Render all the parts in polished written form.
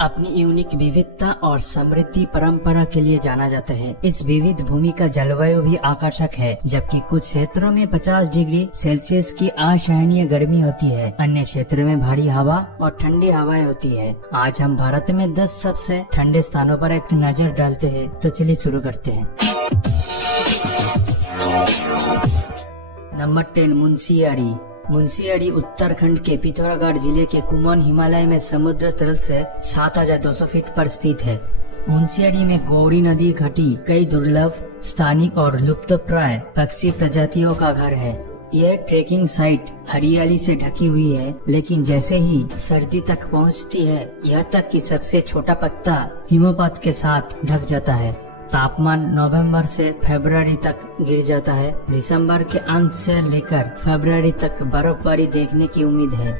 अपनी यूनिक विविधता और समृद्धि परंपरा के लिए जाना जाता है। इस विविध भूमि का जलवायु भी आकर्षक है, जबकि कुछ क्षेत्रों में 50 डिग्री सेल्सियस की असहनीय गर्मी होती है। अन्य क्षेत्रों में भारी हवा और ठंडी हवाएं होती है। आज हम भारत में 10 सबसे ठंडे स्थानों पर एक नजर डालते हैं, तो चलिए शुरू करते हैं। नंबर 10, मुंशियारी। मुंशियारी उत्तराखंड के पिथौरागढ़ जिले के कुमाऊं हिमालय में समुद्र तल से 7200 फीट पर स्थित है। मुंशियारी में गौरी नदी घाटी कई दुर्लभ, स्थानिक और लुप्तप्राय पक्षी प्रजातियों का घर है। यह ट्रेकिंग साइट हरियाली से ढकी हुई है, लेकिन जैसे ही सर्दी तक पहुंचती है, यहाँ तक कि सबसे छोटा पत्ता हिमपात के साथ ढक जाता है। तापमान नवंबर से फरवरी तक गिर जाता है। दिसंबर के अंत से लेकर फरवरी तक बर्फबारी देखने की उम्मीद है।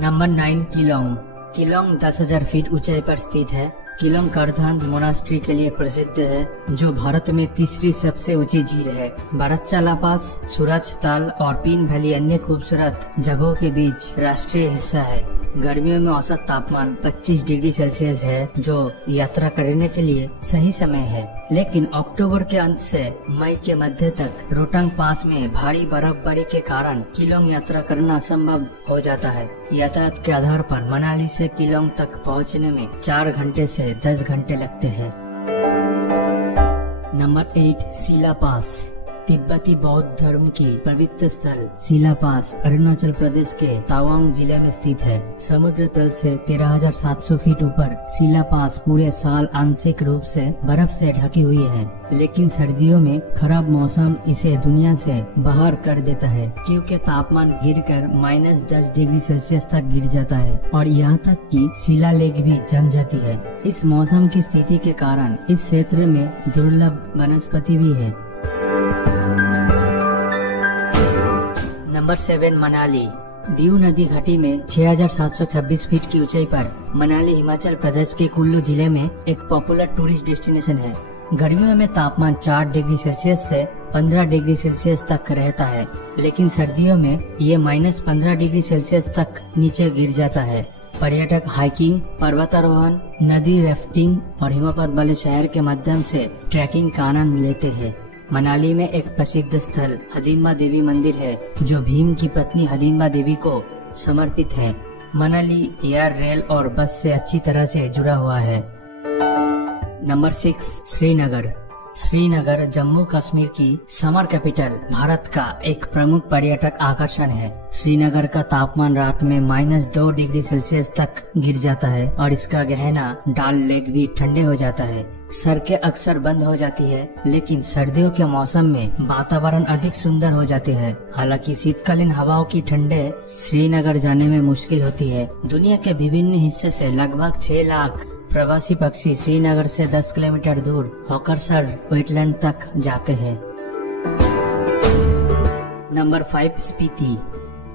नंबर 9, किलोंग। किलोंग 10,000 फीट ऊंचाई पर स्थित है। किलोंग करधान मोनास्ट्री के लिए प्रसिद्ध है, जो भारत में तीसरी सबसे ऊंची झील है। बरच्चा ला पास, सूरज ताल और पीन वैली अन्य खूबसूरत जगहों के बीच राष्ट्रीय हिस्सा है। गर्मियों में औसत तापमान 25 डिग्री सेल्सियस है, जो यात्रा करने के लिए सही समय है। लेकिन अक्टूबर के अंत से मई के मध्य तक रोहतांग पास में भारी बर्फबारी के कारण किलोंग यात्रा करना असंभव हो जाता है। यातायात के आधार पर मनाली से किलोंग तक पहुंचने में 4 घंटे से 10 घंटे लगते हैं। नंबर 8, शिला पास। तिब्बती बौद्ध धर्म की पवित्र स्थल शिला पास अरुणाचल प्रदेश के तवांग जिले में स्थित है। समुद्र तल से 13,700 फीट ऊपर शिला पास पूरे साल आंशिक रूप से बर्फ से ढकी हुई है, लेकिन सर्दियों में खराब मौसम इसे दुनिया से बाहर कर देता है, क्योंकि तापमान गिरकर -10 डिग्री सेल्सियस तक गिर जाता है और यहाँ तक कि शिला लेख भी जम जाती है। इस मौसम की स्थिति के कारण इस क्षेत्र में दुर्लभ वनस्पति भी है। नंबर 7, मनाली। दीव नदी घाटी में 6,726 फीट की ऊंचाई पर मनाली हिमाचल प्रदेश के कुल्लू जिले में एक पॉपुलर टूरिस्ट डेस्टिनेशन है। गर्मियों में तापमान 4 डिग्री सेल्सियस से 15 डिग्री सेल्सियस तक रहता है, लेकिन सर्दियों में ये -15 डिग्री सेल्सियस तक नीचे गिर जाता है। पर्यटक हाइकिंग, पर्वतारोहण, नदी राफ्टिंग और हिमपात वाले शहर के माध्यम से ट्रैकिंग का आनंद लेते हैं। मनाली में एक प्रसिद्ध स्थल हडिम्बा देवी मंदिर है, जो भीम की पत्नी हडिम्बा देवी को समर्पित है। मनाली एयर, रेल और बस से अच्छी तरह से जुड़ा हुआ है। नंबर 6, श्रीनगर। श्रीनगर जम्मू कश्मीर की समर कैपिटल भारत का एक प्रमुख पर्यटक आकर्षण है। श्रीनगर का तापमान रात में -2 डिग्री सेल्सियस तक गिर जाता है और इसका गहना डाल लेक भी ठंडे हो जाता है। सड़कें अक्सर बंद हो जाती है, लेकिन सर्दियों के मौसम में वातावरण अधिक सुंदर हो जाते हैं। हालांकि शीतकालीन हवाओं की ठंडे श्रीनगर जाने में मुश्किल होती है। दुनिया के विभिन्न हिस्से से लगभग 6 लाख प्रवासी पक्षी श्रीनगर से 10 किलोमीटर दूर होकरसर वेटलैंड तक जाते हैं। नंबर 5, स्पीति।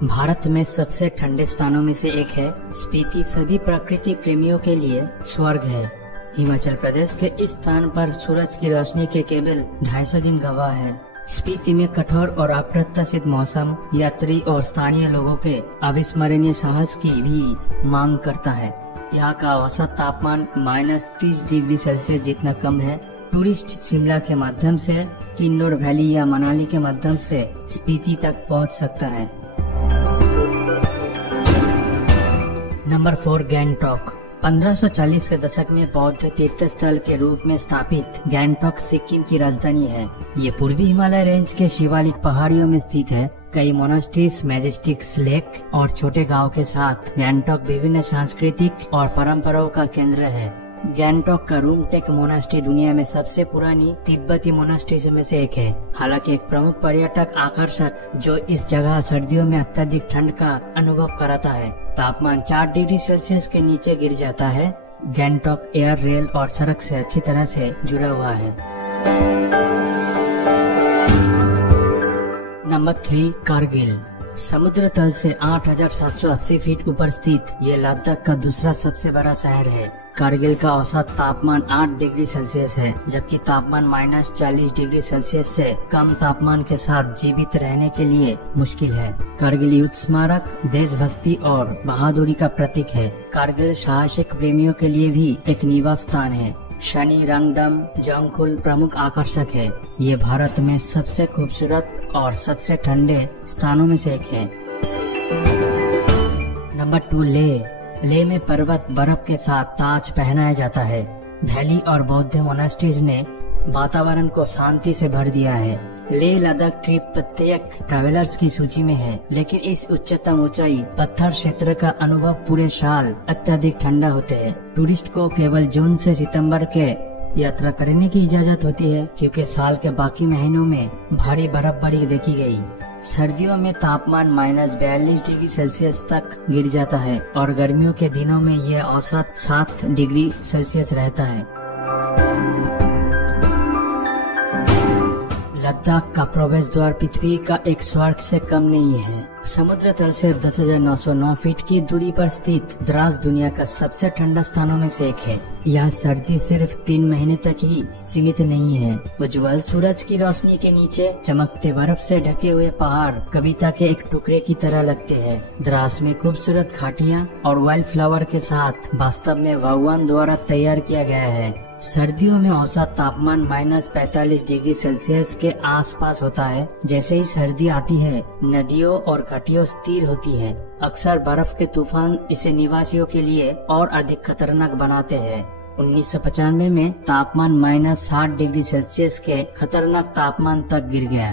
भारत में सबसे ठंडे स्थानों में से एक है। स्पीति सभी प्रकृति प्रेमियों के लिए स्वर्ग है। हिमाचल प्रदेश के इस स्थान पर सूरज की रोशनी के केवल 250 दिन गवाह है। स्पीति में कठोर और अप्रत्याशित मौसम यात्री और स्थानीय लोगों के अविस्मरणीय साहस की भी मांग करता है। यहाँ का औसत तापमान -30 डिग्री सेल्सियस जितना कम है। टूरिस्ट शिमला के माध्यम से किन्नौर वैली या मनाली के माध्यम से स्पीति तक पहुँच सकता है। नंबर 4, गैंगटॉक। 1540 के दशक में बौद्ध तीर्थ स्थल के रूप में स्थापित गैंगटॉक सिक्किम की राजधानी है। ये पूर्वी हिमालय रेंज के शिवालिक पहाड़ियों में स्थित है। कई मोनास्ट्रीज, मैजेस्टिक लेक और छोटे गांव के साथ गैंगटॉक विभिन्न सांस्कृतिक और परंपराओं का केंद्र है। गैंगटॉक का रूमटेक मोनास्ट्री दुनिया में सबसे पुरानी तिब्बती मोनास्ट्री में से एक है। हालांकि एक प्रमुख पर्यटक आकर्षक जो इस जगह सर्दियों में अत्यधिक ठंड का अनुभव कराता है। तापमान 4 डिग्री सेल्सियस के नीचे गिर जाता है। गैंगटॉक एयर, रेल और सड़क से अच्छी तरह से जुड़ा हुआ है। नंबर 3, कारगिल। समुद्र तल से 8,780 फीट ऊपर स्थित ये लद्दाख का दूसरा सबसे बड़ा शहर है। कारगिल का औसत तापमान 8 डिग्री सेल्सियस है, जबकि तापमान -40 डिग्री सेल्सियस से कम तापमान के साथ जीवित रहने के लिए मुश्किल है। कारगिल युद्ध स्मारक देशभक्ति और बहादुरी का प्रतीक है। कारगिल साहसिक प्रेमियों के लिए भी एक निवास स्थान है। शनि रंगडम जंगकुल प्रमुख आकर्षक है। ये भारत में सबसे खूबसूरत और सबसे ठंडे स्थानों में से एक है। नंबर 2 लेह में पर्वत बर्फ के साथ ताज पहनाया जाता है। वैली और बौद्ध मोनास्ट्रीज ने वातावरण को शांति से भर दिया है। लेह लद्दाख ट्रिप प्रत्येक ट्रैवलर्स की सूची में है, लेकिन इस उच्चतम ऊंचाई पत्थर क्षेत्र का अनुभव पूरे साल अत्यधिक ठंडा होते हैं। टूरिस्ट को केवल जून से सितंबर के यात्रा करने की इजाजत होती है, क्योंकि साल के बाकी महीनों में भारी बर्फबारी देखी गई। सर्दियों में तापमान -42 डिग्री सेल्सियस तक गिर जाता है और गर्मियों के दिनों में यह औसत 7 डिग्री सेल्सियस रहता है। लद्दाख का प्रवेश द्वार पृथ्वी का एक स्वर्ग से कम नहीं है। समुद्र तल से 10,909 फीट की दूरी पर स्थित द्रास दुनिया का सबसे ठंडा स्थानों में से एक है। यह सर्दी सिर्फ 3 महीने तक ही सीमित नहीं है। उज्ज्वल सूरज की रोशनी के नीचे चमकते बर्फ से ढके हुए पहाड़ कविता के एक टुकड़े की तरह लगते हैं। द्रास में खूबसूरत घाटियाँ और वाइल्ड फ्लावर के साथ वास्तव में भगवान द्वारा तैयार किया गया है। सर्दियों में औसत तापमान -45 डिग्री सेल्सियस के आसपास होता है। जैसे ही सर्दी आती है, नदियों और घाटियां स्थिर होती हैं। अक्सर बर्फ के तूफान इसे निवासियों के लिए और अधिक खतरनाक बनाते हैं। 1995 में तापमान -60 डिग्री सेल्सियस के खतरनाक तापमान तक गिर गया।